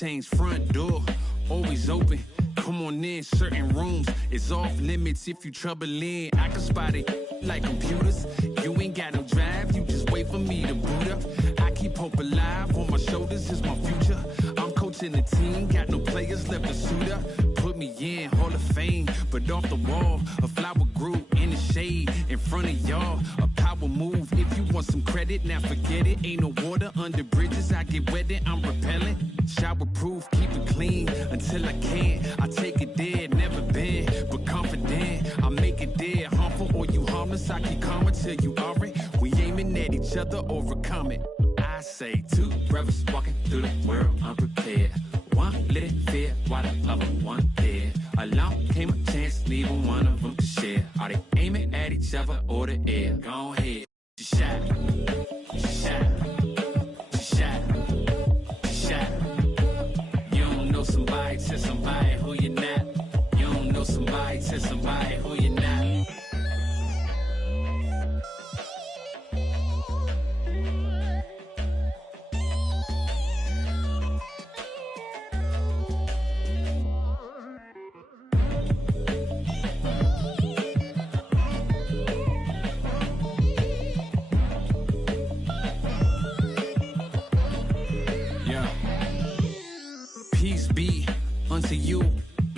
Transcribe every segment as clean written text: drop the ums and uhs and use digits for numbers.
change, front door always open. Come on in, certain rooms is off limits if you troubling. I can spot it like computers. You ain't got no drive, you just wait for me to boot up. I keep hope alive, on my shoulders is my future. I'm coaching the team, got no players left to suit up. Put me in, Hall of Fame, but off the wall, a flower grew in the shade in front of y'all. A power move, if you want some credit, now forget it. Ain't no water under bridges, I get wetted, I'm repellent. Shower proof, keep it clean until I can't. I take it there, never been, but confident. I make it there, harmful or you harmless. I keep calm until you are it. We aiming at each other, overcome it. I say two brothers walking through the world unprepared. One let it fear while the other one dead. Along came a chance, neither one of them to share. Are they aiming at each other or the air? Go ahead, just shot, just shot, just shot, just shot. You don't know somebody, tell somebody who you're not. You don't know somebody, tell somebody who you're not. To you,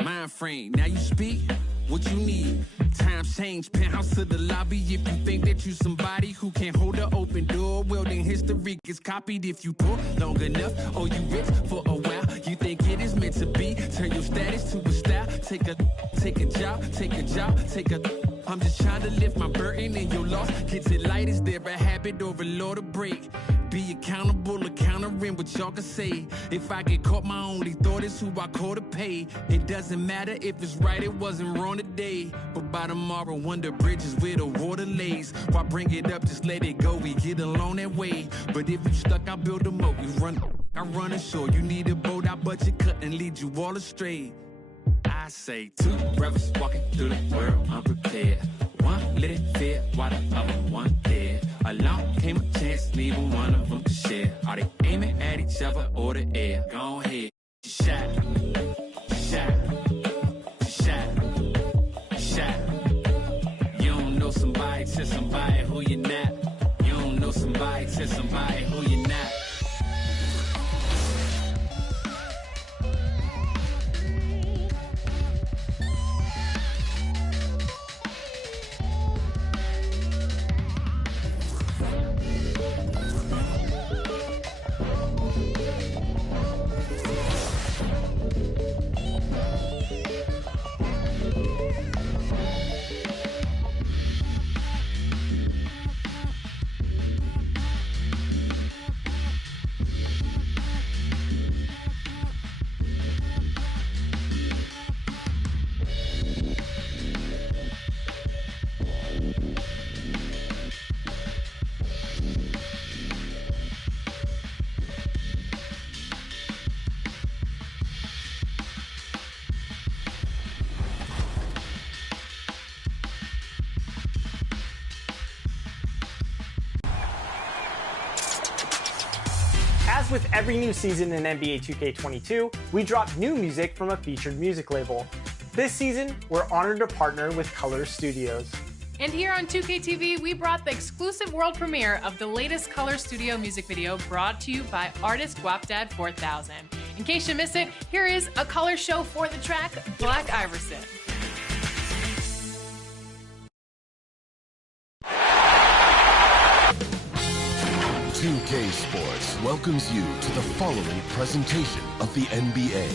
mind frame. Now you speak what you need. Times change, penthouse to the lobby. If you think that you somebody who can't hold an open door, well then history gets copied. If you poor long enough, or you rich for a while, you think it is meant to be. Turn your status to a style. Take a job, take a job, take a. I'm just trying to lift my burden and your loss gets it light. Is there a habit or a law to break? Be accountable, countering what y'all can say. If I get caught, my only thought is who I call to pay. It doesn't matter if it's right, it wasn't wrong today. But by tomorrow, wonder bridges where the water lays. Why bring it up, just let it go, we get along that way. But if you stuck, I build a moat, you run, I run ashore. You need a boat, I budget cut and lead you all astray. I say two brothers walking through the world unprepared. One let it fear while the other one dead. Along came a chance, neither one of them to share. Are they aiming at each other or the air? Go ahead, shot, shot, shot, shot. You don't know somebody, tell somebody who you're not. You don't know somebody, tell somebody who you're not. As with every new season in NBA 2K22, we drop new music from a featured music label. This season, we're honored to partner with Color Studios. And here on 2K TV, we brought the exclusive world premiere of the latest Color Studio music video brought to you by artist Guapdad 4000. In case you missed it, here is a color show for the track Black Iverson. 2K Sports welcomes you to the following presentation of the NBA.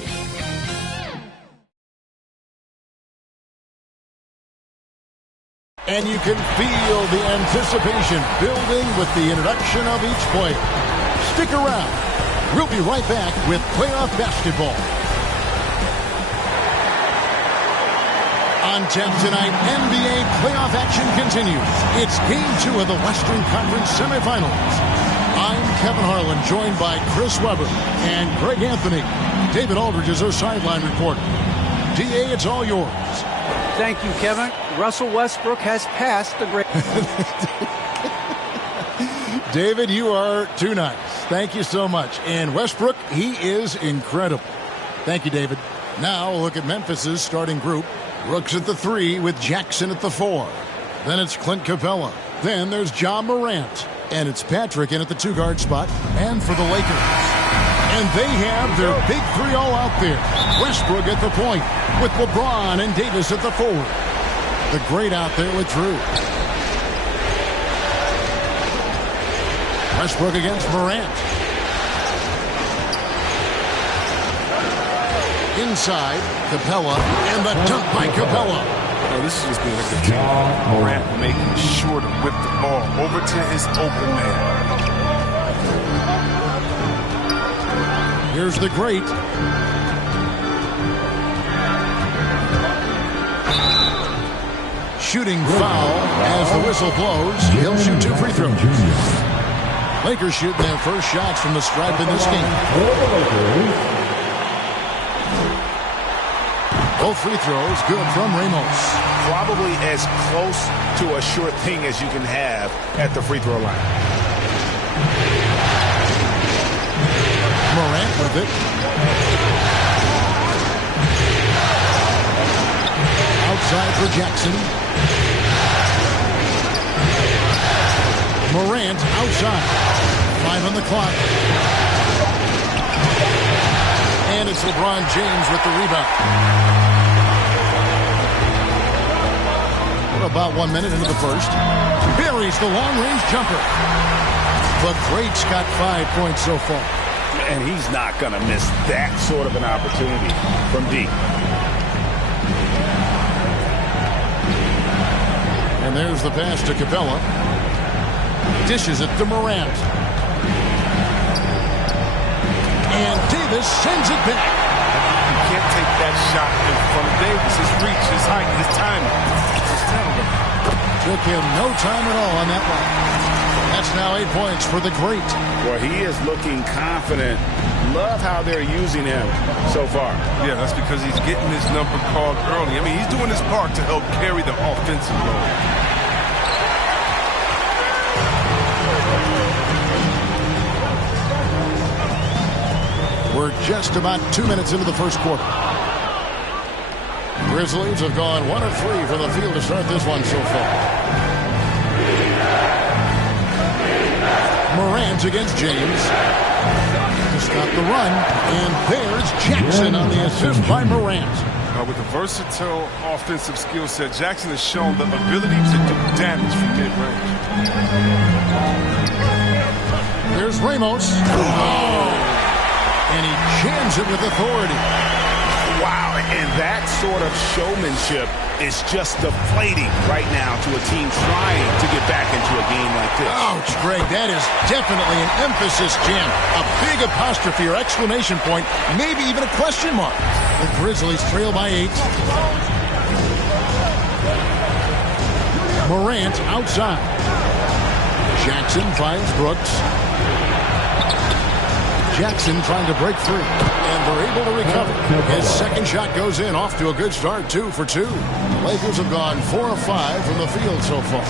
And you can feel the anticipation building with the introduction of each player. Stick around. We'll be right back with playoff basketball. On tap tonight, NBA playoff action continues. It's Game 2 of the Western Conference semifinals. I'm Kevin Harlan, joined by Chris Webber and Greg Anthony. David Aldridge is our sideline reporter. DA, it's all yours. Thank you, Kevin. Russell Westbrook has passed the great. David, you are too nice. Thank you so much. And Westbrook, he is incredible. Thank you, David. Now we'll look at Memphis's starting group. Brooks at the 3 with Jackson at the 4. Then it's Clint Capella. Then there's John Morant. And it's Patrick in at the 2-guard spot. And for the Lakers. And they have their big 3 all out there. Westbrook at the point with LeBron and Davis at the forward. The great out there with Drew. Westbrook against Morant. Inside, Capella, and the dunk by Capella. Oh, this is just being a good team. Morant making sure to whip the ball over to his open man. Here's the great. Shooting foul as the whistle blows. He'll shoot 2 free throws. Lakers shooting their first shots from the stripe in this game. Both free throws good from Ramos. Probably as close to a sure thing as you can have at the free throw line. Morant with it. Outside for Jackson. Morant outside. 5 on the clock. And it's LeBron James with the rebound. We're about 1 minute into the first. Buries the long-range jumper. The great's got 5 points so far. And he's not going to miss that sort of an opportunity from deep. And there's the pass to Capella. Dishes it to Morant. And Davis sends it back. You can't take that shot in front of Davis. His reach, his height, his timing. Took him no time at all on that one. That's now 8 points for the great. Well, he is looking confident. Love how they're using him so far. Yeah, that's because he's getting his number called early. I mean, he's doing his part to help carry the offensive load. We're just about 2 minutes into the first quarter. Grizzlies have gone 1 of 3 from the field to start this one so far. Morant against James. To stop the run. And there's Jackson on the assist by Morant. With a versatile offensive skill set, Jackson has shown the ability to do damage from mid-range. There's Ramos. Oh! And he jams it with authority. Wow, and that sort of showmanship is just deflating right now to a team trying to get back into a game like this. Ouch, Greg, that is definitely an emphasis jam. A big apostrophe or exclamation point, maybe even a question mark. The Grizzlies trail by 8. Morant outside. Jackson finds Brooks. Jackson trying to break free, and they're able to recover. His second shot goes in, off to a good start, 2 for 2. The Lakers have gone 4 of 5 from the field so far.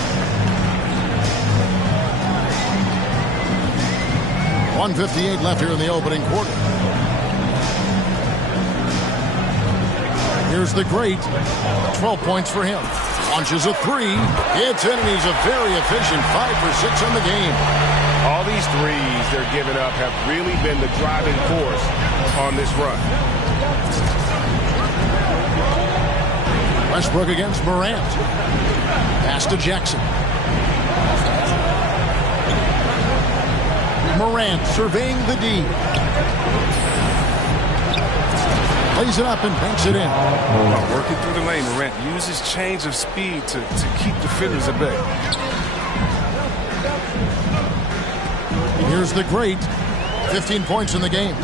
1:58 left here in the opening quarter. Here's the great. 12 points for him. Launches a 3. It's in, and he's a very efficient 5 for 6 on the game. All these threes they're giving up have really been the driving force on this run. Westbrook against Morant. Pass to Jackson. Morant surveying the D. Plays it up and banks it in. Working through the lane, Morant uses change of speed to keep defenders at bay. Here's the great. 15 points in the game.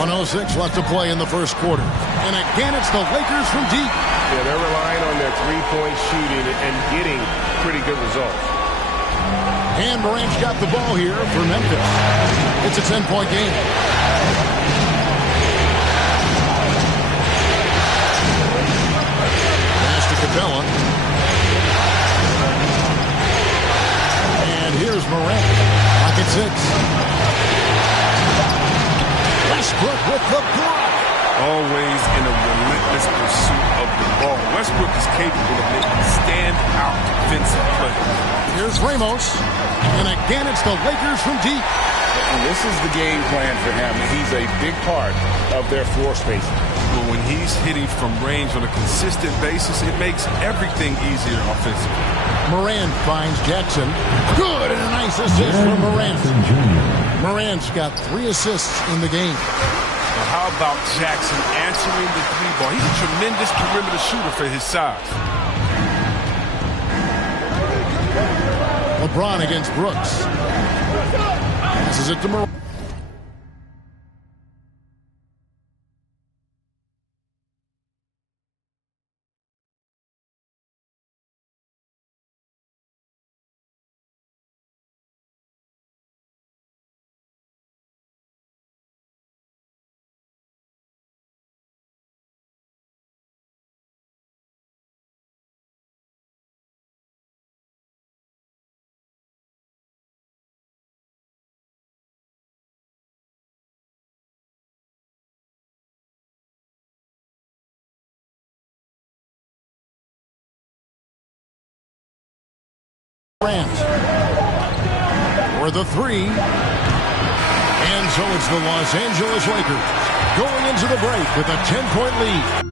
1:06 left to play in the first quarter. And again, it's the Lakers from deep. Yeah, they're relying on their three-point shooting and getting pretty good results. And Morant's got the ball here for Memphis. It's a 10-point game. Pass to Capella. Here's Morant. Lock at 6. Westbrook with the block. Always in a relentless pursuit of the ball. Westbrook is capable of making stand-out defensive plays. Here's Ramos. And again, it's the Lakers from deep. And this is the game plan for him. He's a big part of their floor spacing. But when he's hitting from range on a consistent basis, it makes everything easier offensively. Morant finds Jackson. Good, and a nice assist from Morant. Morant's got 3 assists in the game. Well, how about Jackson answering the 3-ball? He's a tremendous perimeter shooter for his size. LeBron against Brooks. Passes it to Morant. For the 3. And so it's the Los Angeles Lakers going into the break with a 10-point lead.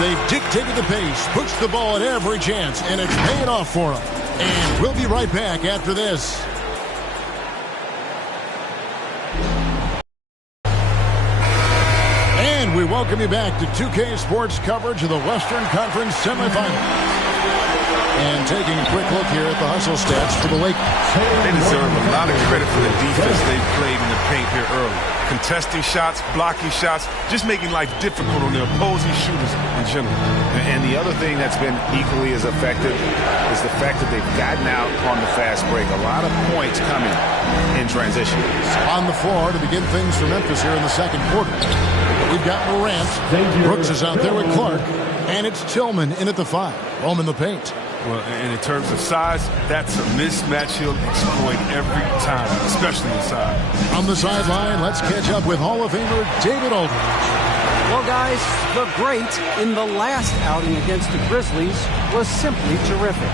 They've dictated the pace, pushed the ball at every chance, and it's paying off for them. And we'll be right back after this. And we welcome you back to 2K Sports coverage of the Western Conference semifinals. And taking a quick look here at the hustle stats for the Lakers. They deserve a lot of credit for the defense they've played in the paint here early. Contesting shots, blocking shots, just making life difficult on the opposing shooters in general. And the other thing that's been equally as effective is the fact that they've gotten out on the fast break. A lot of points coming in transition. On the floor to begin things for Memphis here in the second quarter. We've got Morant. Brooks is out there with Clark. And it's Tillman in at the 5. Home in the paint. Well, and in terms of size, that's a mismatch he'll exploit every time, especially inside. On the sideline, let's catch up with Hall of Famer David Aldridge. Well, guys, the great in the last outing against the Grizzlies was simply terrific.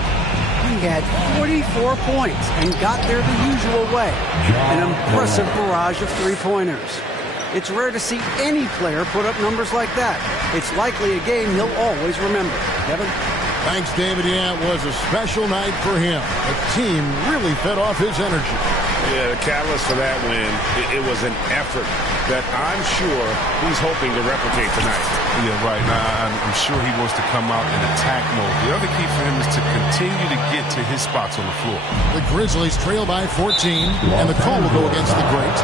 He had 44 points and got there the usual way. An impressive barrage of 3-pointers. It's rare to see any player put up numbers like that. It's likely a game he'll always remember. Kevin? Thanks, David. Yeah, it was a special night for him. The team really fed off his energy. Yeah, the catalyst for that win, it was an effort that I'm sure he's hoping to replicate tonight. Yeah, right. Now, I'm sure he wants to come out in attack mode. The other key for him is to continue to get to his spots on the floor. The Grizzlies trail by 14, and the call will go against the Great.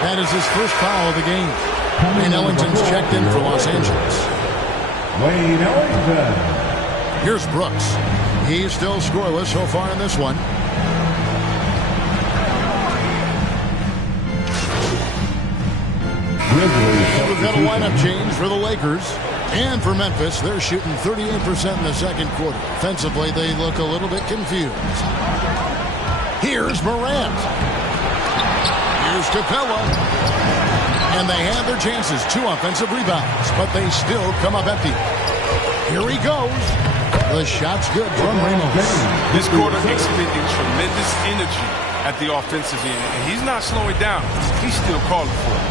That is his first foul of the game. Wayne Ellington's checked in for Los Angeles. Wayne Ellington. Here's Brooks. He's still scoreless so far in this one. We've got a lineup change for the Lakers. And for Memphis, they're shooting 38% in the second quarter. Offensively, they look a little bit confused. Here's Morant. Here's Capella. And they had their chances. 2 offensive rebounds, but they still come up empty. Here he goes. The shot's good from Ramos. This quarter expending tremendous energy at the offensive end. And he's not slowing down. He's still calling for it.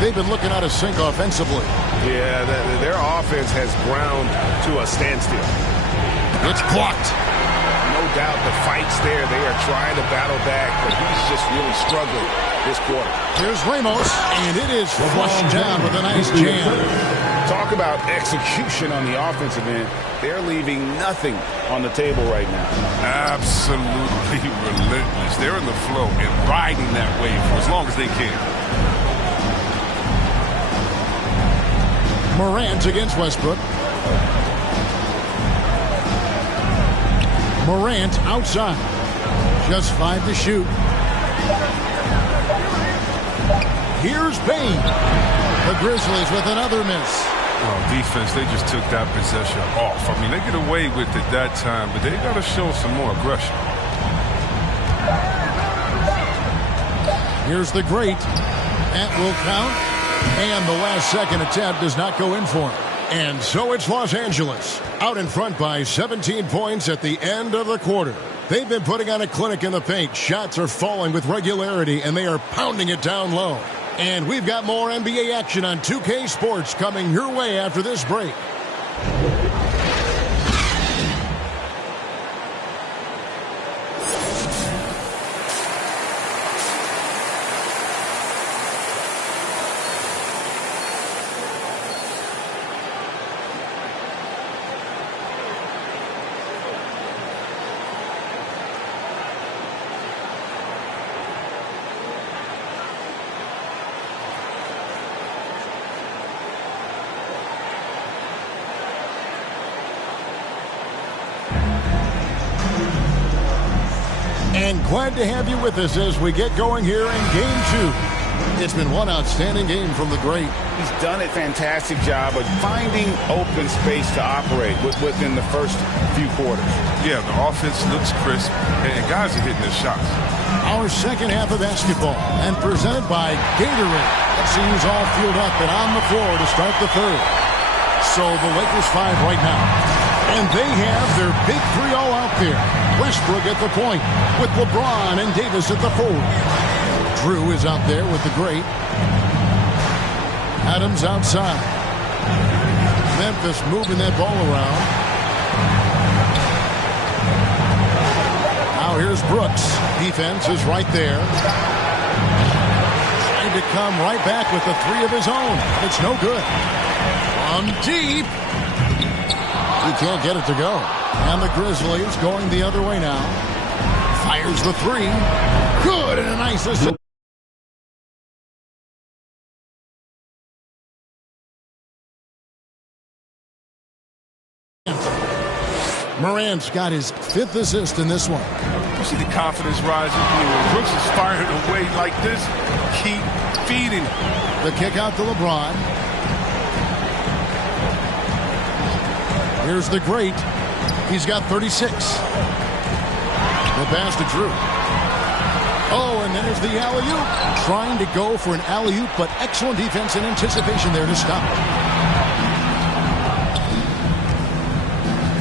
They've been looking out of sync offensively. Yeah, their offense has ground to a standstill. It's blocked. No doubt the fight's there. They are trying to battle back, but he's just really struggling this quarter. Here's Ramos, and it is flushed down with a nice jam. Talk about execution on the offensive end. They're leaving nothing on the table right now. Absolutely relentless. They're in the flow and riding that wave for as long as they can. Morant against Westbrook. Morant outside. Just 5 to shoot. Here's Payne. The Grizzlies with another miss. Defense, they just took that possession off. I mean, they get away with it that time, but they got to show some more aggression. Here's the great. That will count. And the last second attempt does not go in for him. And so it's Los Angeles, out in front by 17 points at the end of the quarter. They've been putting on a clinic in the paint. Shots are falling with regularity, and they are pounding it down low. And we've got more NBA action on 2K Sports coming your way after this break. And glad to have you with us as we get going here in Game 2. It's been one outstanding game from the great. He's done a fantastic job of finding open space to operate within the first few quarters. Yeah, the offense looks crisp, and guys are hitting their shots. Our second half of basketball, and presented by Gatorade. Let's see who's all fueled up and on the floor to start the third. So the Lakers 5 right now. And they have their big three all out there. Westbrook at the point with LeBron and Davis at the forward. Drew is out there with the great. Adams outside. Memphis moving that ball around. Now here's Brooks. Defense is right there. Trying to come right back with the three of his own. It's no good. From deep. He can't get it to go. And the Grizzlies going the other way now. Fires the three. Good, and a nice assist. Morant's got his fifth assist in this one. You see the confidence rising. When Brooks is firing away like this, keep feeding. The kick out to LeBron. Here's the great. He's got 36. The pass to Drew. Oh, and then there's the alley-oop. Trying to go for an alley-oop, but excellent defense and anticipation there to stop it.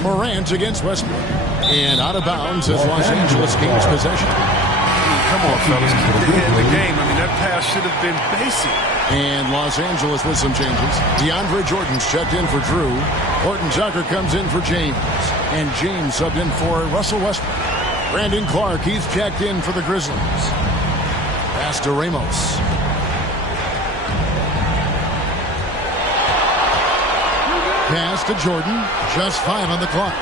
Morant against Westbrook. And out of bounds as Los Angeles gains possession. Come on, fellas. The game. I mean, that pass should have been basic. And Los Angeles with some changes. DeAndre Jordan's checked in for Drew. Horton Tucker comes in for James. And James subbed in for Russell Westbrook. Brandon Clark, he's checked in for the Grizzlies. Pass to Ramos. Pass to Jordan. Just 5 on the clock.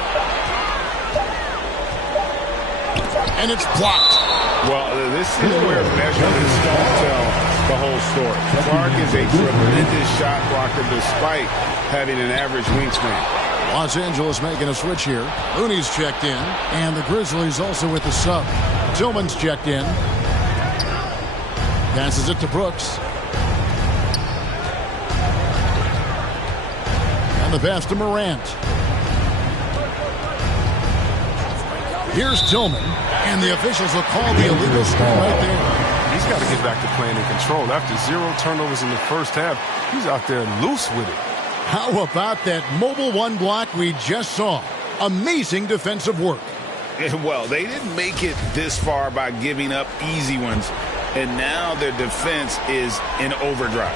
And it's blocked. Well, this is where measurements don't tell the whole story. Clark is a tremendous shot blocker despite having an average wingspan. Los Angeles making a switch here. Looney's checked in. And the Grizzlies also with the sub. Tillman's checked in. Passes it to Brooks. And the pass to Morant. Here's Tillman. And the officials will call the illegal screen right there. He's got to get back to playing in control. After 0 turnovers in the first half, he's out there loose with it. How about that mobile one block we just saw? Amazing defensive work. Well, they didn't make it this far by giving up easy ones, and now their defense is in overdrive.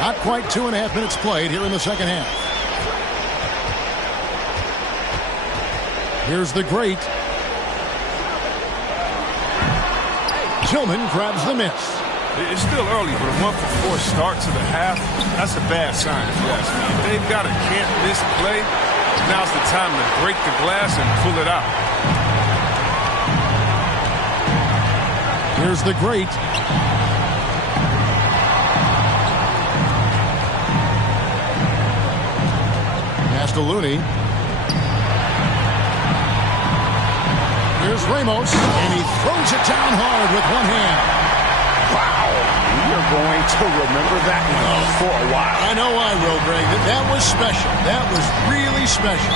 Not quite 2.5 minutes played here in the second half. Here's the great. Tillman grabs the miss. It's still early, but a 1-for-4 start to the half, that's a bad sign if you ask me. If they've got a can't-miss play, now's the time to break the glass and pull it out. Here's the great. Pass to Looney. Here's Ramos, and he throws it down hard with one hand. Wow, are going to remember that one for a while. I know I will, Greg. That was special. That was really special.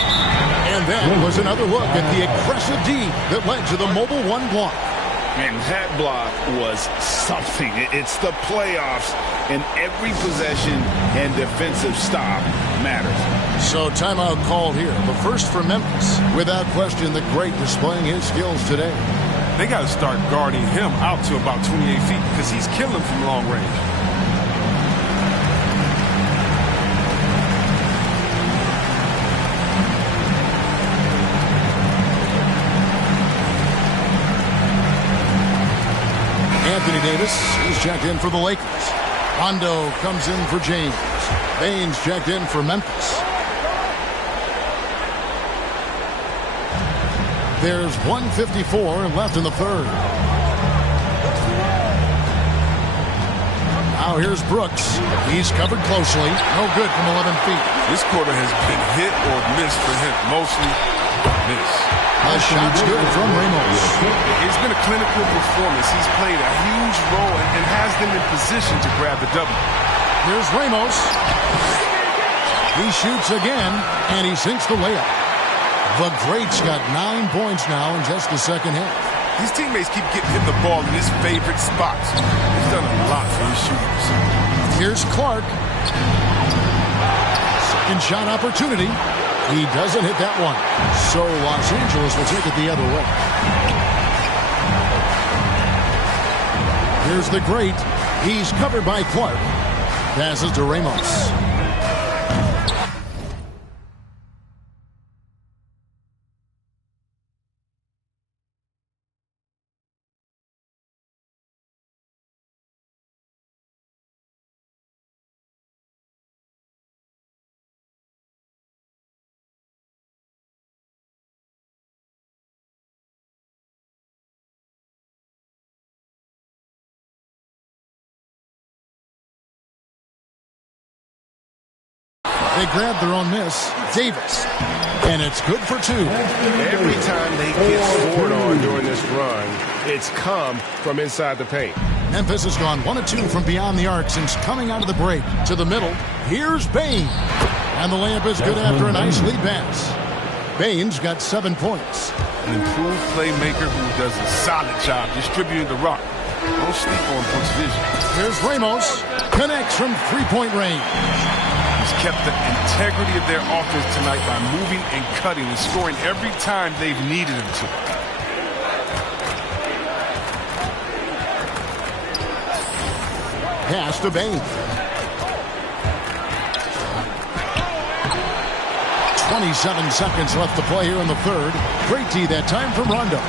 And that was another look at the aggressive D that led to the Mobile One block. And that block was something. It's the playoffs, and every possession and defensive stop matters. So timeout called here. But first for Memphis. Without question, the great displaying his skills today. They got to start guarding him out to about 28 feet because he's killing from long range. Anthony Davis is checked in for the Lakers. Rondo comes in for James. Baines checked in for Memphis. There's 1:54 left in the third. Now here's Brooks. He's covered closely. No good from 11 feet. This quarter has been hit or miss for him. Mostly miss. A shot's good from Ramos. It's been a clinical performance. He's played a huge role and has them in position to grab the W. Here's Ramos. He shoots again, and he sinks the layup. The great's got 9 points now in just the second half. His teammates keep getting him the ball in his favorite spots. He's done a lot for his shooters. Here's Clark. Second shot opportunity. He doesn't hit that one. So Los Angeles will take it the other way. Here's the great. He's covered by Clark. Passes to Ramos. They grab their own miss. Davis. And it's good for 2. Every time they get scored on during this run, it's come from inside the paint. Memphis has gone 1 of 2 from beyond the arc since coming out of the break. To the middle. Here's Baines. And the layup is good after a nice lead pass. Baines got 7 points. An improved playmaker who does a solid job distributing the rock. Don't sleep on Brooks' vision. Here's Ramos. Connects from three-point range. He's kept the integrity of their offense tonight by moving and cutting and scoring every time they've needed him to. Pass to Baines. 27 seconds left to play here in the third. Great D that time from Rondo.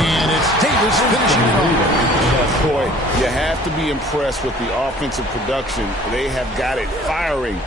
And it's Davis finishing it off. Boy, you have to be impressed with the offensive production. They have got it firing.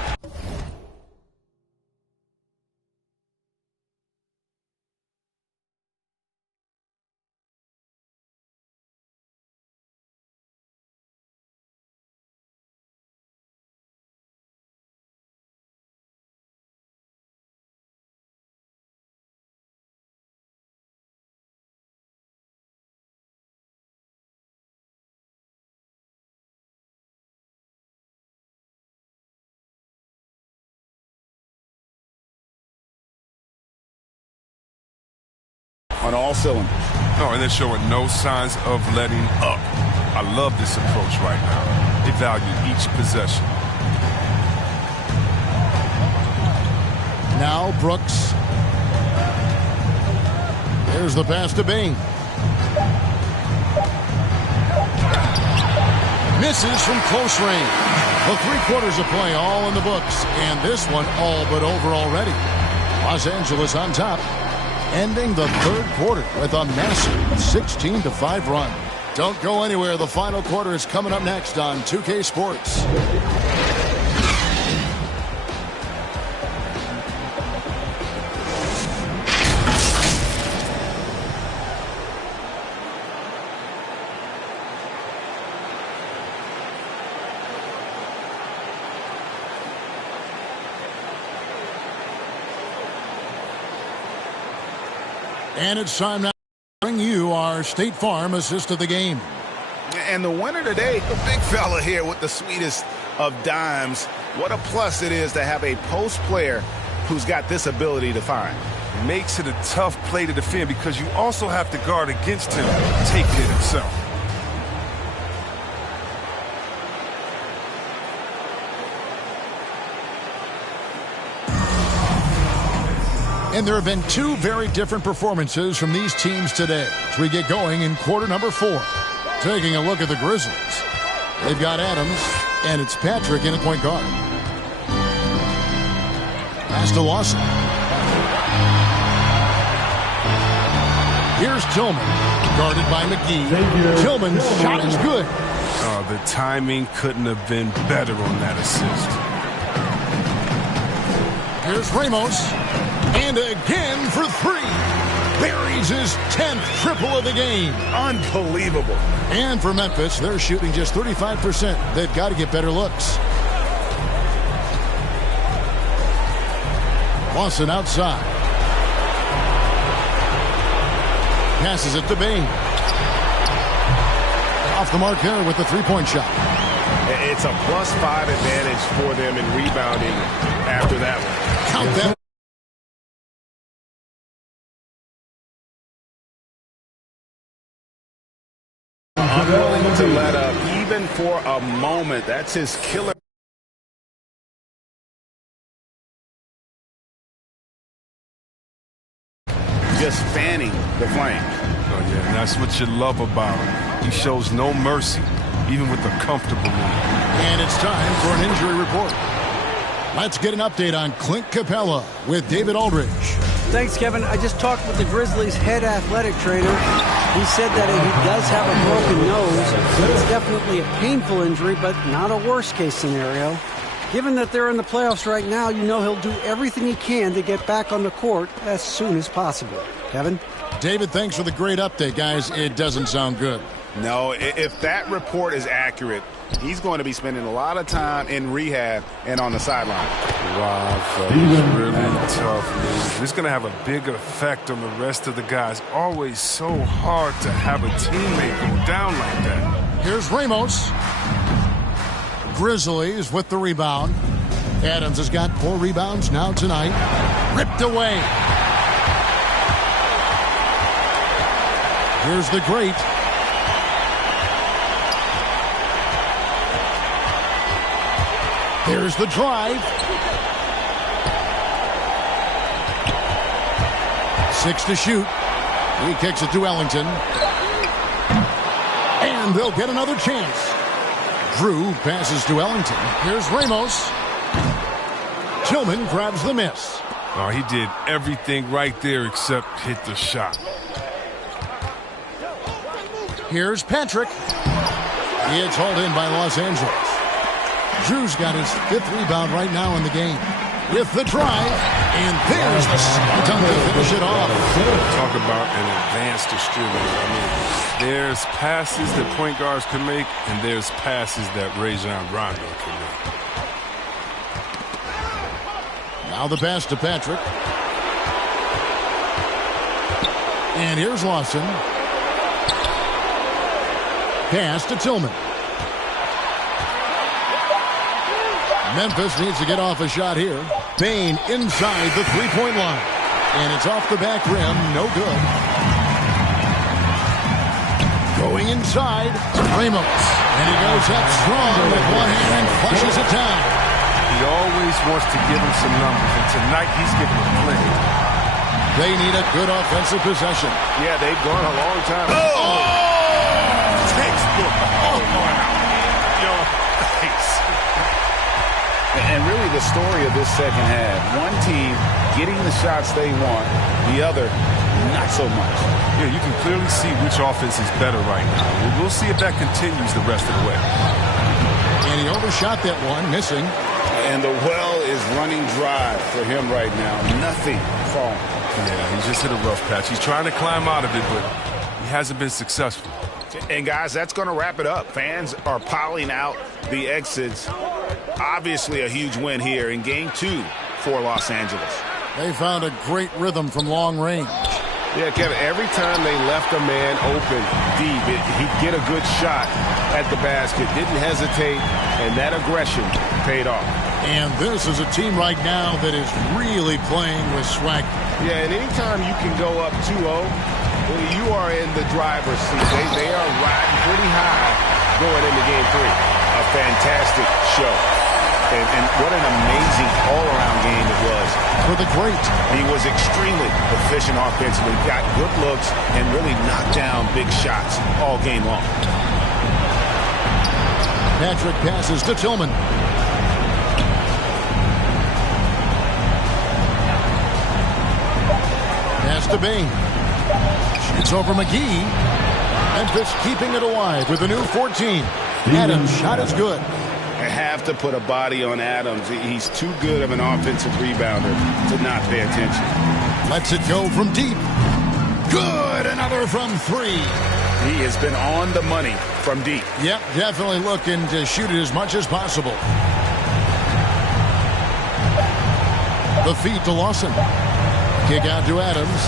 On all cylinders. No, and they're showing no signs of letting up. I love this approach right now. They value each possession. Now Brooks. There's the pass to Baines. Misses from close range. The 3 quarters of play all in the books. And this one all but over already. Los Angeles on top. Ending the third quarter with a massive 16-5 run. Don't go anywhere. The final quarter is coming up next on 2K Sports. And it's time now to bring you our State Farm assist of the game. And the winner today, the big fella here with the sweetest of dimes. What a plus it is to have a post player who's got this ability to find. Makes it a tough play to defend because you also have to guard against him taking it himself. And there have been two very different performances from these teams today as we get going in quarter number 4. Taking a look at the Grizzlies. They've got Adams, and it's Patrick in at point guard. Pass to Lawson. Here's Tillman, guarded by McGee. Tillman's shot is good. Oh, the timing couldn't have been better on that assist. Here's Ramos. And again for 3. Buries his 10th triple of the game. Unbelievable. And for Memphis, they're shooting just 35%. They've got to get better looks. Lawson outside. Passes it to Bane. Off the mark here with the three-point shot. It's a +5 advantage for them in rebounding after that one. Count that. Unwilling to let up even for a moment. That's his killer. Just fanning the flame. Oh, yeah, and that's what you love about him. He shows no mercy, even with a comfortable lead. And it's time for an injury report. Let's get an update on Clint Capella with David Aldridge. Thanks, Kevin. I just talked with the Grizzlies' head athletic trainer. He said that he does have a broken nose. It's definitely a painful injury, but not a worst-case scenario. Given that they're in the playoffs right now, you know he'll do everything he can to get back on the court as soon as possible. Kevin? David, thanks for the great update, guys. It doesn't sound good. No, if that report is accurate, he's going to be spending a lot of time in rehab and on the sideline. Wow, fellas, really tough. It's going to have a big effect on the rest of the guys. Always so hard to have a teammate go down like that. Here's Ramos. Grizzlies with the rebound. Adams has got 4 rebounds now tonight. Ripped away. Here's the great. Here's the drive. 6 to shoot. He kicks it to Ellington. And they'll get another chance. Drew passes to Ellington. Here's Ramos. Tillman grabs the miss. Oh, he did everything right there except hit the shot. Here's Patrick. It's hauled in by Los Angeles. Drew's got his 5th rebound right now in the game. With the drive, and there's the dunk to finish it off. Talk about an advanced distributor. I mean, there's passes that point guards can make, and there's passes that Rajon Rondo can make. Now the pass to Patrick. And here's Lawson. Pass to Tillman. Memphis needs to get off a shot here. Bane inside the three-point line. And it's off the back rim. No good. Going inside. Ramos. And he goes up strong with one hand and flushes it down. He always wants to give him some numbers, and tonight he's giving them plenty. They need a good offensive possession. Yeah, they've gone a long time. Oh! Textbook. Oh, wow. Your face. And really the story of this second half, one team getting the shots they want, the other not so much. Yeah, you can clearly see which offense is better right now. We'll see if that continues the rest of the way. And he overshot that one, missing. And the well is running dry for him right now. Nothing falling. Yeah, he's just hit a rough patch. He's trying to climb out of it, but he hasn't been successful. And guys, that's going to wrap it up. Fans are piling out the exits. Obviously a huge win here in Game 2 for Los Angeles. They found a great rhythm from long range. Yeah, Kevin, every time they left a man open deep, he'd get a good shot at the basket. Didn't hesitate, and that aggression paid off. And this is a team right now that is really playing with swagger. Yeah, and anytime you can go up 2-0, you are in the driver's seat. They are riding pretty high going into Game 3. A fantastic show. And what an amazing all-around game it was. For the great. He was extremely efficient offensively, got good looks, and really knocked down big shots all game long. Patrick passes to Tillman. Pass to Bain. Shoots over McGee. Memphis keeping it alive with a new 14. Adams' shot is good. I have to put a body on Adams. He's too good of an offensive rebounder to not pay attention. Lets it go from deep. Good. Another from 3. He has been on the money from deep. Yep, definitely looking to shoot it as much as possible. The feed to Lawson. Kick out to Adams.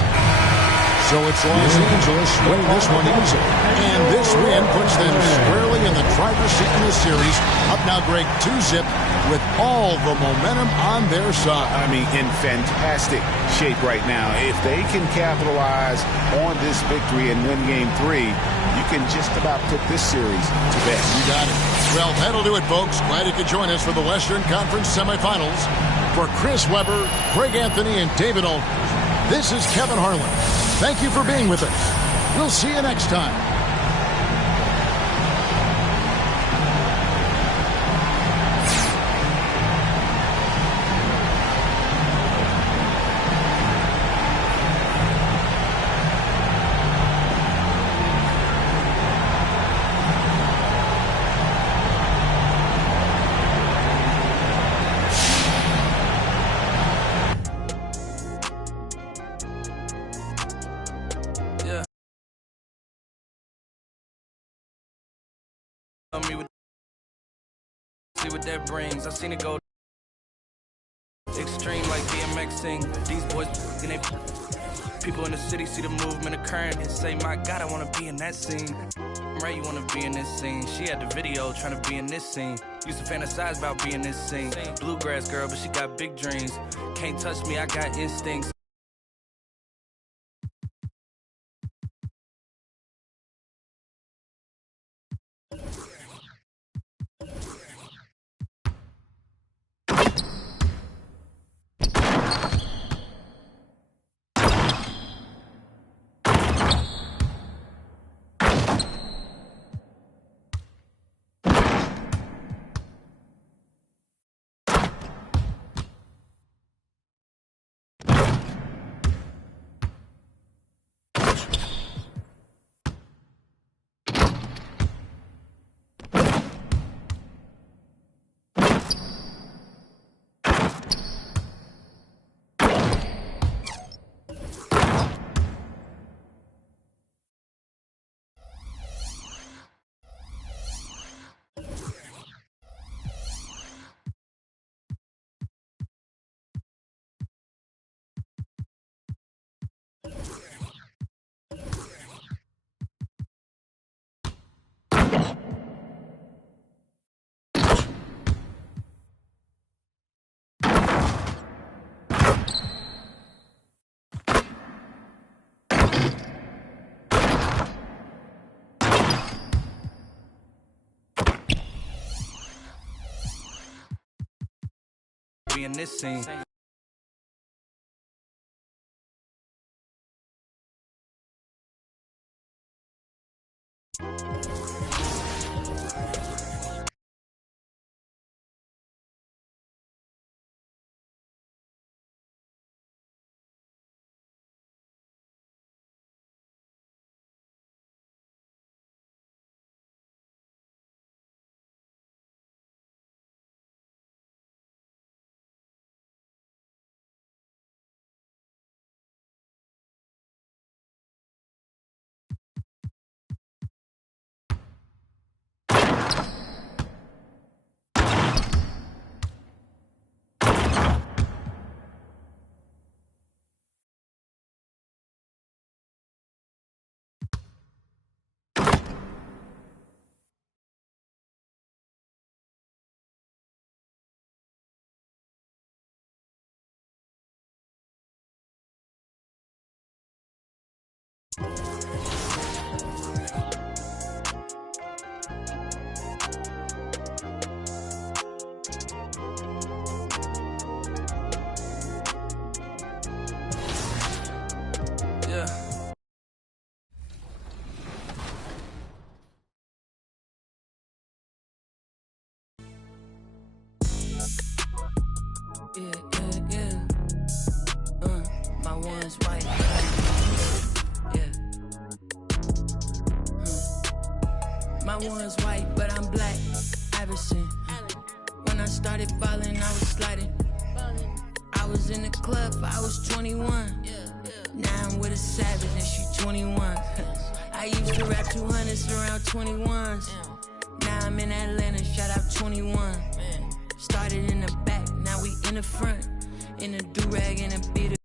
So it's Los Angeles winning this one easy. And this win puts them squarely in the driver's seat in this series. Up now, Greg, 2-zip with all the momentum on their side. I mean, in fantastic shape right now. If they can capitalize on this victory and win Game 3, you can just about put this series to bed. You got it. Well, that'll do it, folks. Glad you could join us for the Western Conference semifinals. For Chris Webber, Greg Anthony, and David Aldridge, this is Kevin Harlan. Thank you for being with us. We'll see you next time. See what that brings. I seen it go extreme like BMXing. These boys and they people in the city see the movement occurring and say, my God, I wanna be in that scene. Right, you wanna be in this scene. She had the video trying to be in this scene. Used to fantasize about being this scene. Bluegrass girl, but she got big dreams. Can't touch me, I got instincts. Be in this scene. My one's white. My one's white, but I'm black. Iverson. When I started falling, I was sliding. I was in the club, I was 21. Now I'm with a savage and she 21. I used to rap 200s around 21s. Now I'm in Atlanta, shout out 21. Started in the back, now we in the front. In a do-rag and a beater.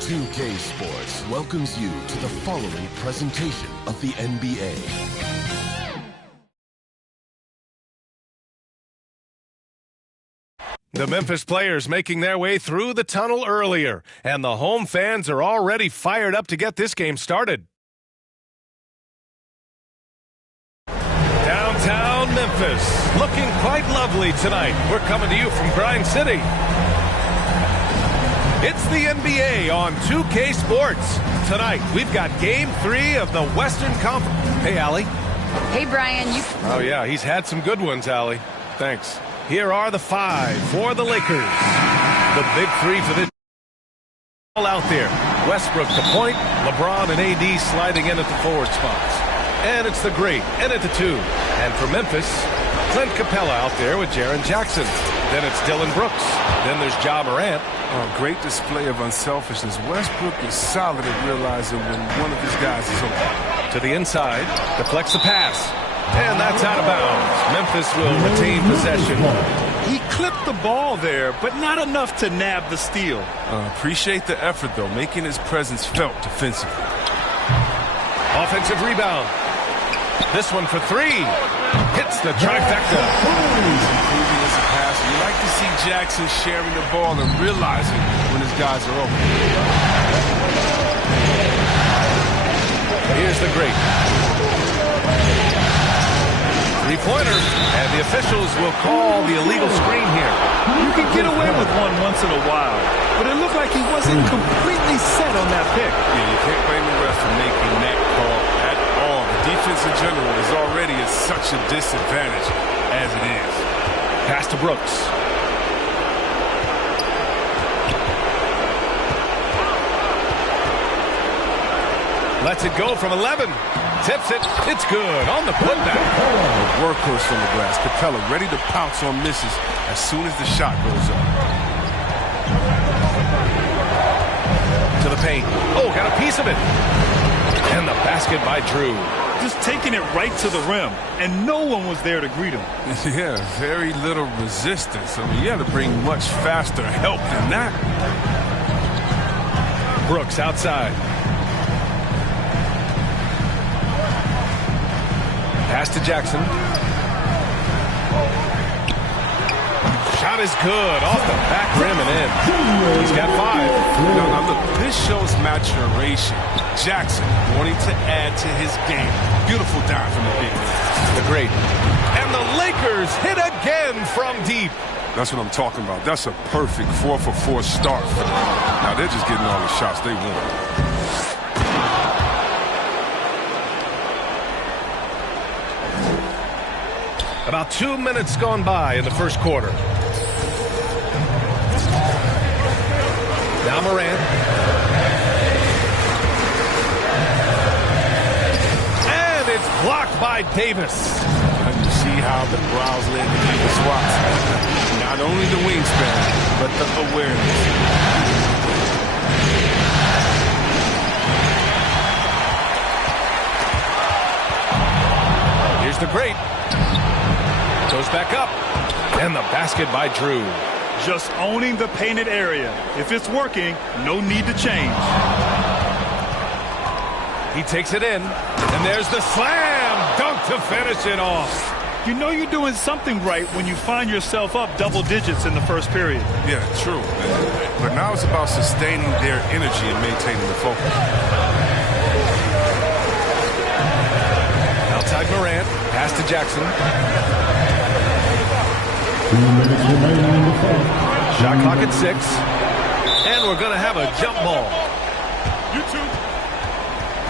2K Sports welcomes you to the following presentation of the NBA. The Memphis players making their way through the tunnel earlier, and the home fans are already fired up to get this game started. Downtown Memphis, looking quite lovely tonight. We're coming to you from Grind City. It's the NBA on 2K Sports. Tonight, we've got Game 3 of the Western Conference. Hey, Allie. Hey, Brian. Oh, yeah, he's had some good ones, Allie. Thanks. Here are the 5 for the Lakers. The big 3 for this. All out there. Westbrook to point, LeBron and AD sliding in at the forward spots. And it's the great, and at the 2. And for Memphis, Clint Capella out there with Jaren Jackson. Then it's Dylan Brooks. Then there's Ja Morant. Oh, great display of unselfishness. Westbrook is solid at realizing when one of his guys is open. To the inside, deflects the pass. And that's out of bounds. Memphis will retain possession. He clipped the ball there, but not enough to nab the steal. Appreciate the effort, though, making his presence felt defensively. Offensive rebound. This one for 3. Hits the trifecta. He's improving as a passer. You like to see Jackson sharing the ball and realizing when his guys are open. Here's the great. 3-pointer. And the officials will call the illegal screen here. You can get away with one once in a while, but it looked like he wasn't completely set on that pick. Yeah, you can't blame the ref for making that call at all. The defense in general is already at such a disadvantage as it is. Pass to Brooks. Lets it go from 11. Tips it. It's good on the putback. A workhorse from the glass. Capella ready to pounce on misses as soon as the shot goes up. To the paint. Oh, got a piece of it. And the basket by Drew. Just taking it right to the rim, and no one was there to greet him. Yeah, very little resistance. I mean, you have to bring much faster help than that. Brooks outside. Pass to Jackson. Shot is good off the back rim and in. He's got 5. Now look, this shows maturation. Jackson wanting to add to his game. Beautiful dive from the big man. The great. And the Lakers hit again from deep. That's what I'm talking about. That's a perfect 4-for-4 start for them. Now they're just getting all the shots they want. About 2 minutes gone by in the first quarter. Now Morant. And it's blocked by Davis. And you see how the brows led to Davis Watson. Not only the wingspan, but the awareness. Here's the great. Goes back up. And the basket by Drew. Just owning the painted area. If it's working, no need to change. He takes it in. And there's the slam dunk to finish it off. You know you're doing something right when you find yourself up double digits in the first period. Yeah, true. But now it's about sustaining their energy and maintaining the focus. Outside Morant, pass to Jackson. 2 minutes remaining in the fourth. Shot clock at 6. And we're going to have a jump ball.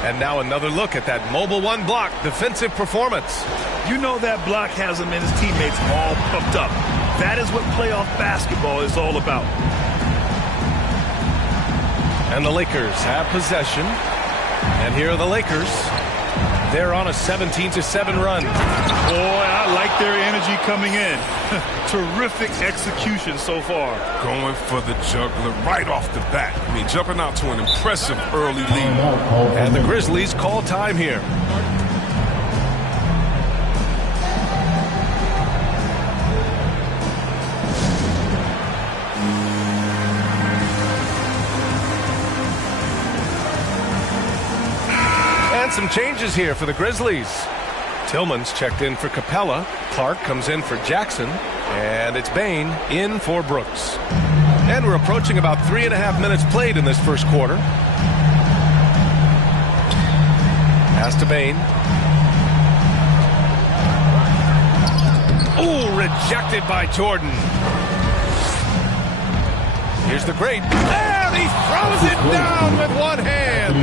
And now another look at that Mobile One block defensive performance. You know that block has him and his teammates all pumped up. That is what playoff basketball is all about. And the Lakers have possession. And here are the Lakers. They're on a 17-7 run. Boy, I like their energy coming in. Terrific execution so far. Going for the juggler right off the bat. I mean, jumping out to an impressive early lead. And the Grizzlies call time here. Some changes here for the Grizzlies. Tillman's checked in for Capella. Clark comes in for Jackson. And it's Bane in for Brooks. And we're approaching about 3.5 minutes played in this first quarter. Pass to Bane. Ooh, rejected by Jordan. Here's the great. And he throws it down with one hand.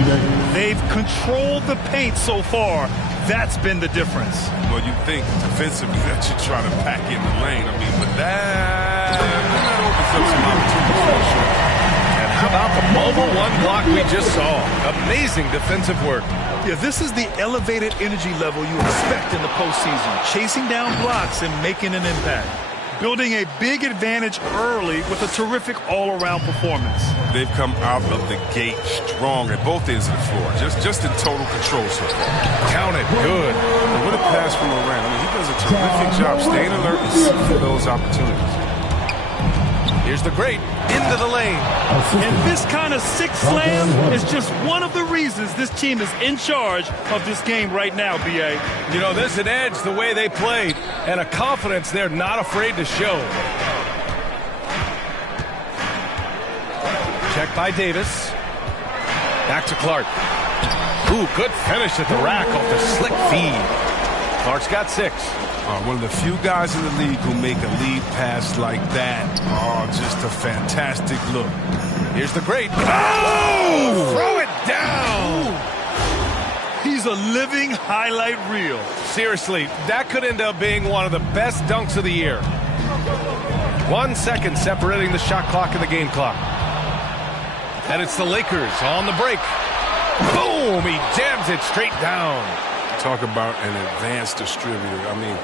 They've controlled the paint so far. That's been the difference. Well, you think defensively that you try to pack in the lane. I mean, but that opens up some opportunities. And how about the Mobile One block we just saw? Amazing defensive work. Yeah, this is the elevated energy level you expect in the postseason. Chasing down blocks and making an impact. Building a big advantage early with a terrific all-around performance. They've come out of the gate strong at both ends of the floor. Just in total control so far. Count it. Good. And what a pass from Morant. I mean, he does a terrific job staying alert and seeking those opportunities. Here's the great. Into the lane. And this kind of six slam is just one of the reasons this team is in charge of this game right now, B.A. You know, there's an edge the way they played and a confidence they're not afraid to show. Check by Davis. Back to Clark. Ooh, good finish at the rack off the slick feed. Clark's got 6. One of the few guys in the league who make a lead pass like that. Oh, just a fantastic look. Here's the great. Oh! Throw it down! He's a living highlight reel. Seriously, that could end up being one of the best dunks of the year. 1 second separating the shot clock and the game clock. And it's the Lakers on the break. Boom! He jams it straight down. Talk about an advanced distributor. I mean,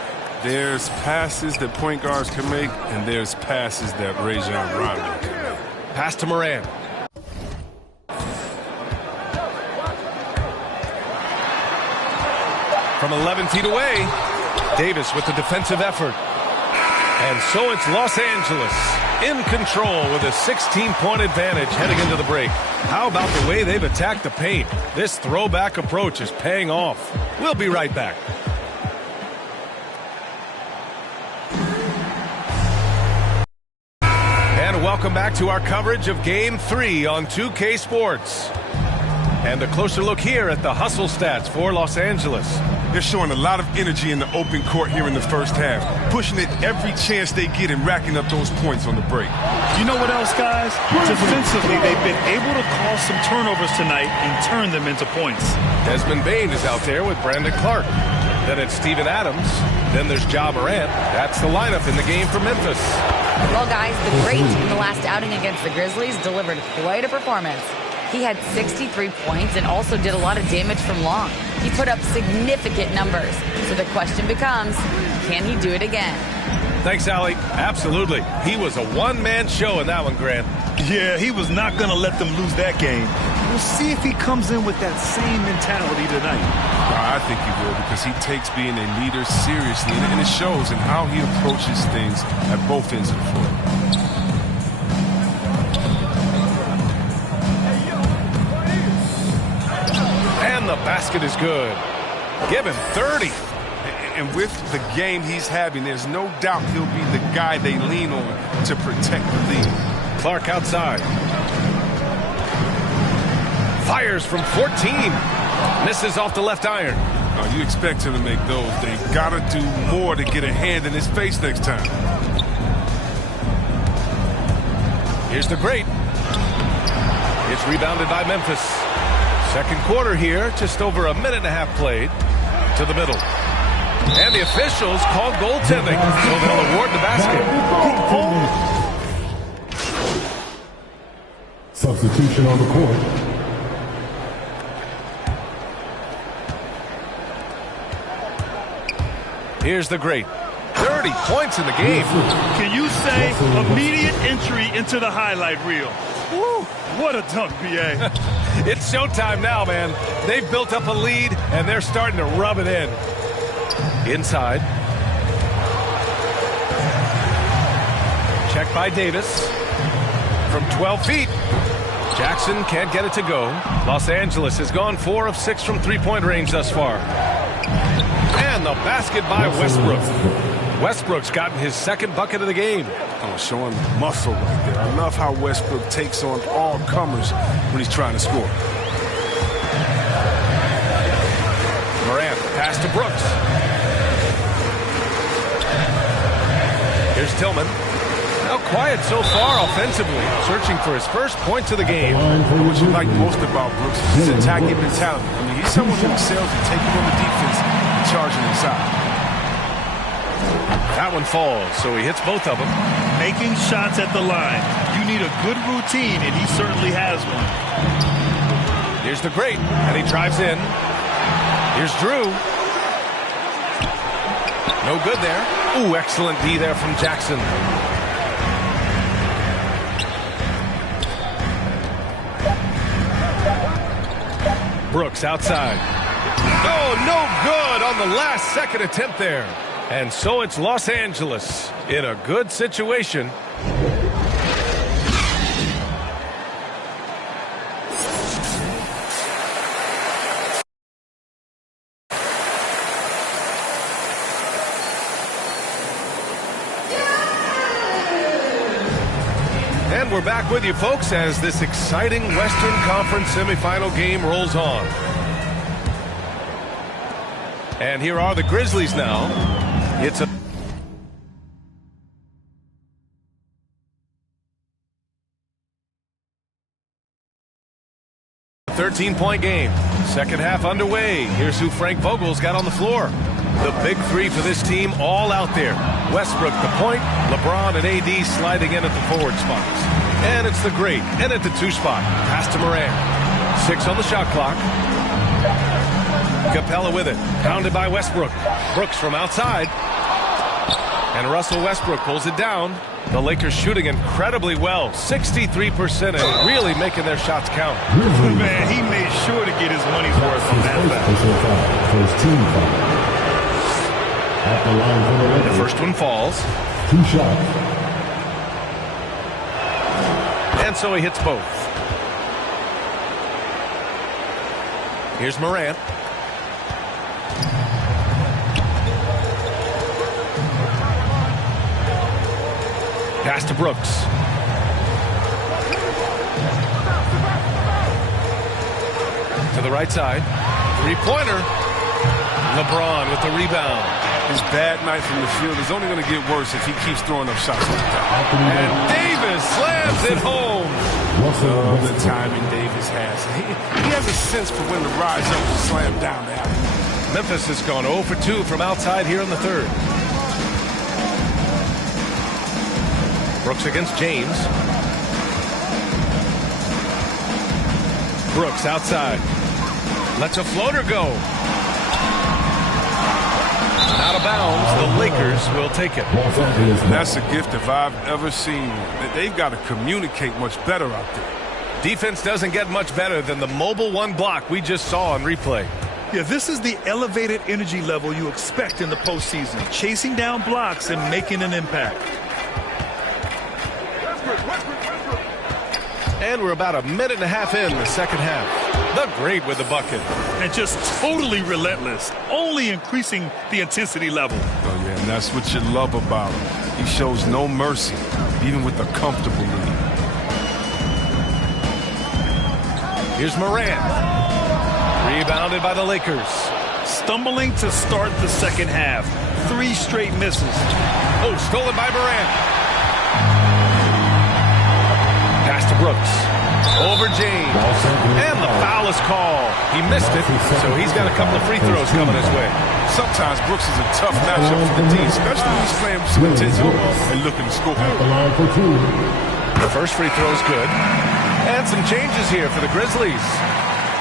there's passes that point guards can make, and there's passes that Rajon Rondo can make. Pass to Morant. From 11 feet away, Davis with the defensive effort. And so it's Los Angeles in control with a 16-point advantage heading into the break. How about the way they've attacked the paint? This throwback approach is paying off. We'll be right back. And welcome back to our coverage of Game 3 on 2K Sports. And a closer look here at the hustle stats for Los Angeles. They're showing a lot of energy in the open court here in the first half, pushing it every chance they get and racking up those points on the break. You know what else, guys? Defensively, they've been able to cause some turnovers tonight and turn them into points. Desmond Bane is out there with Brandon Clark. Then it's Steven Adams. Then there's Ja Morant. That's the lineup in the game for Memphis. Well, guys, the great in the last outing against the Grizzlies delivered quite a performance. He had 63 points and also did a lot of damage from long. He put up significant numbers. So the question becomes, can he do it again? Thanks, Allie. Absolutely. He was a one-man show in that one, Grant. Yeah, he was not going to let them lose that game. We'll see if he comes in with that same mentality tonight. I think he will, because he takes being a leader seriously, and it shows in how he approaches things at both ends of the floor. And the basket is good. Give him 30. And with the game he's having, there's no doubt he'll be the guy they lean on to protect the lead. Clark outside. Fires from 14. Misses off the left iron. You expect him to make those. They've got to do more to get a hand in his face next time. Here's the great. It's rebounded by Memphis. Second quarter here, just over a minute and a half played. To the middle. And the officials called goaltending, so they'll award the basket. Substitution on the court. Here's the great. 30 points in the game. Can you say immediate entry into the highlight reel? Woo, what a dunk, B.A. It's showtime now, man. They've built up a lead, and they're starting to rub it in. Inside. Check by Davis. From 12 feet. Jackson can't get it to go. Los Angeles has gone 4 of 6 from three-point range thus far. And the basket by Westbrook. Westbrook's gotten his second bucket of the game. Oh, showing muscle right there. I love how Westbrook takes on all comers when he's trying to score. Morant, pass to Brooks. Here's Tillman. Now quiet so far offensively, searching for his first points of the game. What you like most about Brooks is his attacking mentality. I mean, he's someone who excels at taking on the defense and charging inside. That one falls, so he hits both of them. Making shots at the line. You need a good routine, and he certainly has one. Here's the great, and he drives in. Here's Drew. No good there. Ooh, excellent D there from Jackson. Brooks outside. Oh, no good on the last second attempt there. And so it's Los Angeles in a good situation. And we're back with you, folks, as this exciting Western Conference semifinal game rolls on. And here are the Grizzlies now. It's a 13-point game. Second half underway. Here's who Frank Vogel's got on the floor. The big three for this team all out there. Westbrook the point, LeBron and AD sliding in at the forward spots. And it's the great in at the 2 spot. Pass to Morant. 6 on the shot clock. Capella with it. Pounded by Westbrook. Brooks from outside. And Russell Westbrook pulls it down. The Lakers shooting incredibly well. 63% and really making their shots count. Man, he made sure to get his money's worth on that foul. The first one falls. 2 shots. And so he hits both. Here's Morant. Pass to Brooks. To the right side. Three-pointer. LeBron with the rebound. His bad night from the field is only going to get worse if he keeps throwing up shots like that. And Davis slams it home. Love the timing Davis has. He has a sense for when to rise up and slam down the alley. Memphis has gone 0 for 2 from outside here in the third. Brooks against James. Brooks outside. Lets a floater go. Out of bounds. The Lakers will take it. That's a gift if I've ever seen one. They've got to communicate much better out there. Defense doesn't get much better than the mobile 1 block we just saw on replay. Yeah, this is the elevated energy level you expect in the postseason. Chasing down blocks and making an impact. And we're about a minute and a half in the second half. The Great with the bucket. And just totally relentless, only increasing the intensity level. Oh, yeah, and that's what you love about him. He shows no mercy, even with a comfortable lead. Here's Morant. Rebounded by the Lakers. Stumbling to start the second half. 3 straight misses. Oh, stolen by Morant. Pass to Brooks. Over James. And the foul is called. He missed it, so he's got a couple of free throws coming his way. Sometimes Brooks is a tough matchup for the team, especially when he's playing some attention and looking to score. The first free throw is good. And some changes here for the Grizzlies.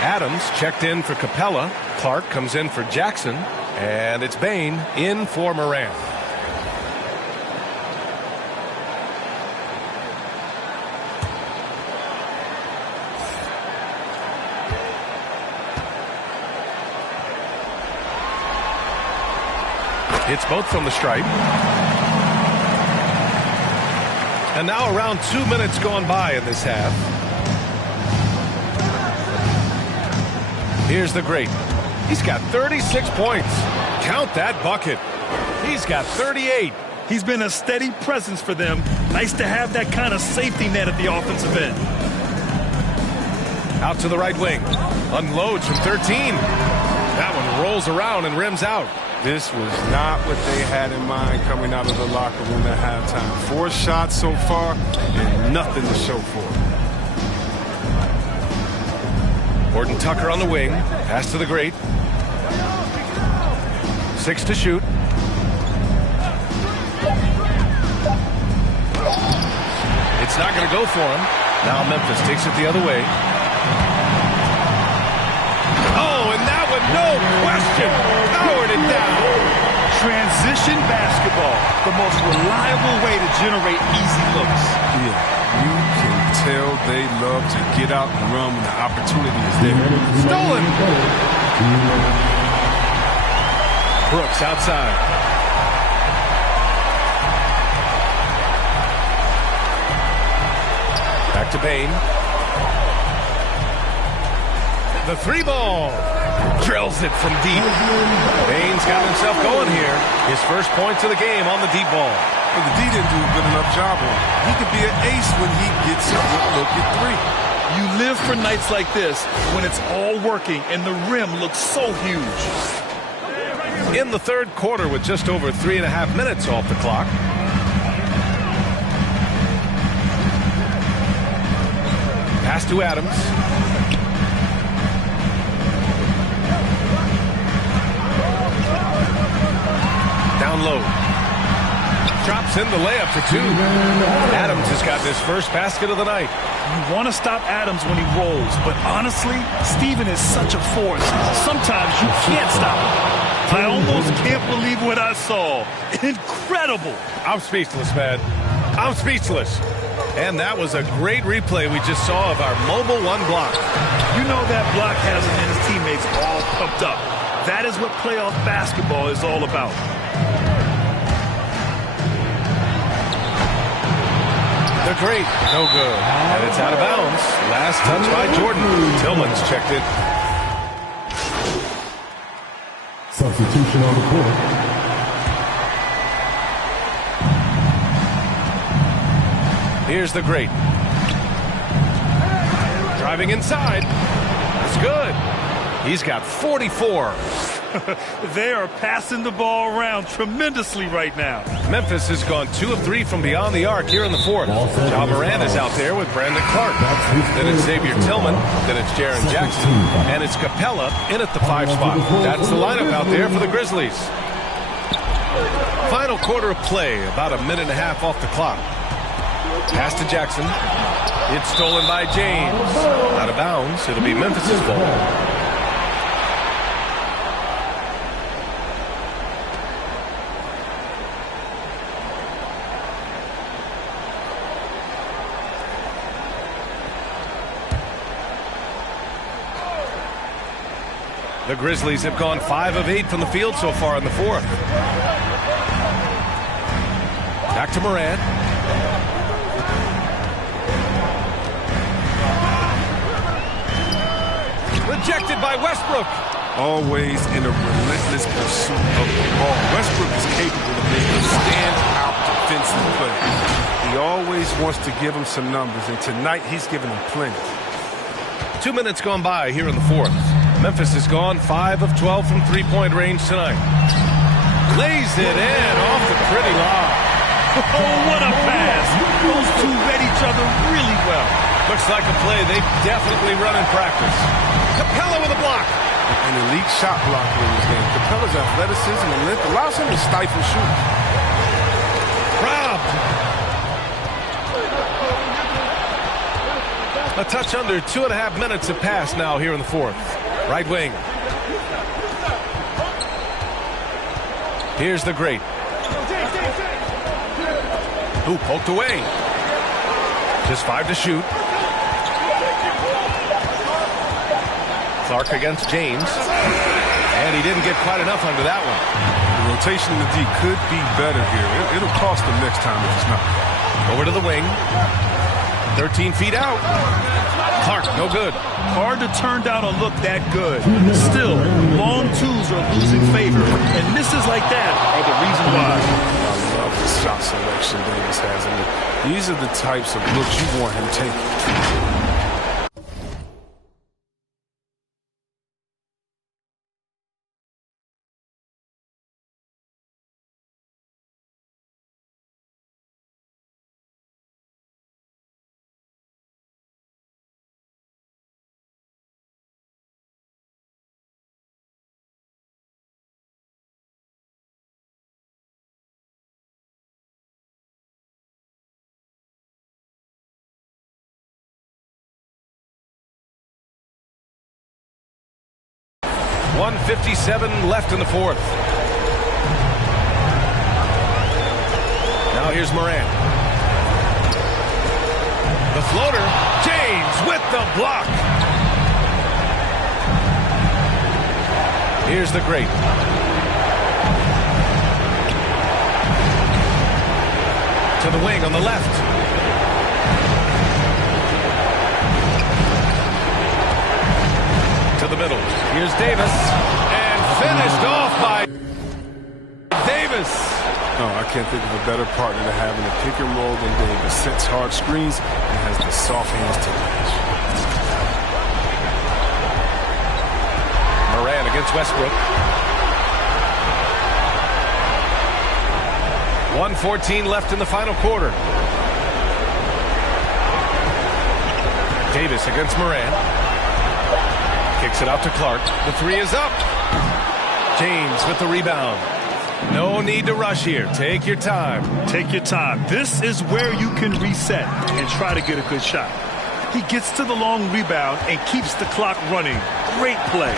Adams checked in for Capella. Clark comes in for Jackson. And it's Bane in for Morant. It's both from the stripe. And now around 2 minutes gone by in this half. Here's the Great. He's got 36 points. Count that bucket. He's got 38. He's been a steady presence for them. Nice to have that kind of safety net at the offensive end. Out to the right wing. Unloads from 13. That one rolls around and rims out. This was not what they had in mind coming out of the locker room at halftime. 4 shots so far and nothing to show for it. Horton Tucker on the wing. Pass to the Great. 6 to shoot. It's not going to go for him. Now Memphis takes it the other way. Oh, and that one, no question, powered it down. Transition basketball, the most reliable way to generate easy looks. Yeah, you can tell they love to get out and run when the opportunity is there. Stolen. Brooks outside. Back to Bane. The 3 ball. Drills it from deep. Bane's got himself going here. His first points of the game on the deep ball. But the D didn't do a good enough job on him. He could be an ace when he gets a good look at 3. You live for nights like this when it's all working and the rim looks so huge. In the third quarter with just over 3.5 minutes off the clock. Pass to Adams. Down low. Drops in the layup for 2. Adams has got his first basket of the night. You want to stop Adams when he rolls, but honestly, Steven is such a force. Sometimes you can't stop him. I almost can't believe what I saw. Incredible. I'm speechless, man. I'm speechless. And that was a great replay we just saw of our mobile 1 block. You know that block has him and his teammates all pumped up. That is what playoff basketball is all about. The Great, no good. And it's out of bounds. Last touch by Jordan. Tillman's checked it. Substitution on the court. Here's the Great. Driving inside. It's good. He's got 44. They are passing the ball around tremendously right now. Memphis has gone 2 of 3 from beyond the arc here in the fourth. Ja Morant is out there with Brandon Clark. Then it's Xavier Tillman. Then it's Jaren Jackson. And it's Capella in at the 5 spot. That's the lineup out there for the Grizzlies. Final quarter of play, about 1.5 minutes off the clock. Pass to Jackson. It's stolen by James. Out of bounds. It'll be Memphis's ball. The Grizzlies have gone 5 of 8 from the field so far in the fourth. Back to Morant. rejected by Westbrook. Always in a relentless pursuit of the ball. Westbrook is capable of making stand-out defensive plays. He always wants to give him some numbers, and tonight he's giving him plenty. 2 minutes gone by here in the fourth. Memphis has gone 5 of 12 from three-point range tonight. Lays it in off the pretty lob. Oh, what a pass. Those two read each other really well. Looks like a play they definitely run in practice. Capella with a block. An elite shot blocker in this game. Capella's athleticism and length allows him to stifle shooters. Robbed. A touch under 2.5 minutes have passed now here in the fourth. Right wing. Here's the great. Who poked away. Just 5 to shoot. Clark against James. And he didn't get quite enough under that one. The rotation in the D could be better here. It'll cost them next time if it's not. Over to the wing. 13 feet out. Clark, no good. Hard to turn down a look that good. Still, long twos are losing favor, and misses like that are the reason why. I love the shot selection Davis has. I mean, these are the types of looks you want him taking. .157 left in the fourth. Now here's Morant. The floater. James with the block. Here's the great. To the wing on the left. To the middle. Here's Davis. And finished off by Davis. No, I can't think of a better partner to have in the pick and roll than Davis. Sets hard screens and has the soft hands to match. Morant against Westbrook. 1:14 left in the final quarter. Davis against Morant. Kicks it out to Clark. The three is up. James with the rebound. No need to rush here. Take your time. Take your time. This is where you can reset and try to get a good shot. He gets to the long rebound and keeps the clock running. Great play.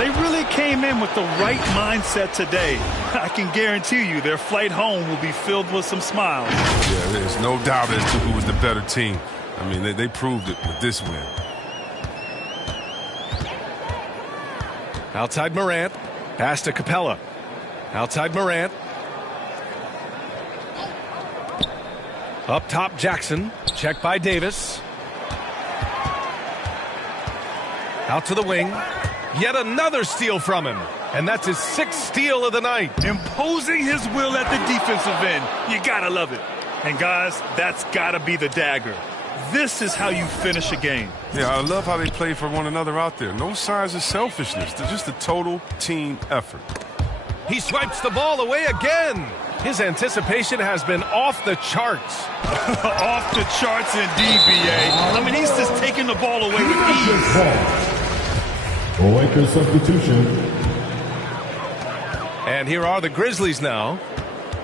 They really came in with the right mindset today. I can guarantee you their flight home will be filled with some smiles. Yeah, there's no doubt as to who was the better team. I mean, they proved it with this win. Outside Morant. Pass to Capella. Outside Morant. Up top Jackson. Check by Davis. Out to the wing. Yet another steal from him. And that's his 6th steal of the night. Imposing his will at the defensive end. You gotta love it. And guys, that's gotta be the dagger. This is how you finish a game. Yeah, I love how they play for one another out there. No signs of selfishness. They're just a total team effort. He swipes the ball away again. His anticipation has been off the charts. Off the charts indeed, B.A. I mean, he's just taking the ball away with ease. Lakers substitution. And here are the Grizzlies now.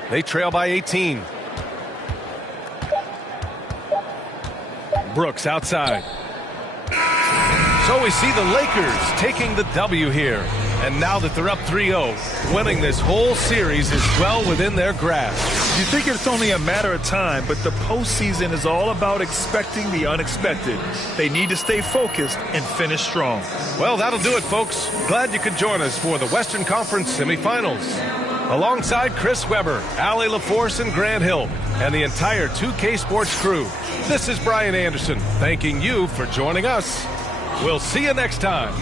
They trail by 18. Brooks outside. So we see the Lakers taking the W here. And now that they're up 3-0, winning this whole series is well within their grasp. You think it's only a matter of time, but the postseason is all about expecting the unexpected. They need to stay focused and finish strong. Well, that'll do it, folks. Glad you could join us for the Western Conference semifinals. Alongside Chris Webber, Allie LaForce, and Grant Hill, and the entire 2K Sports crew, this is Brian Anderson, thanking you for joining us. We'll see you next time.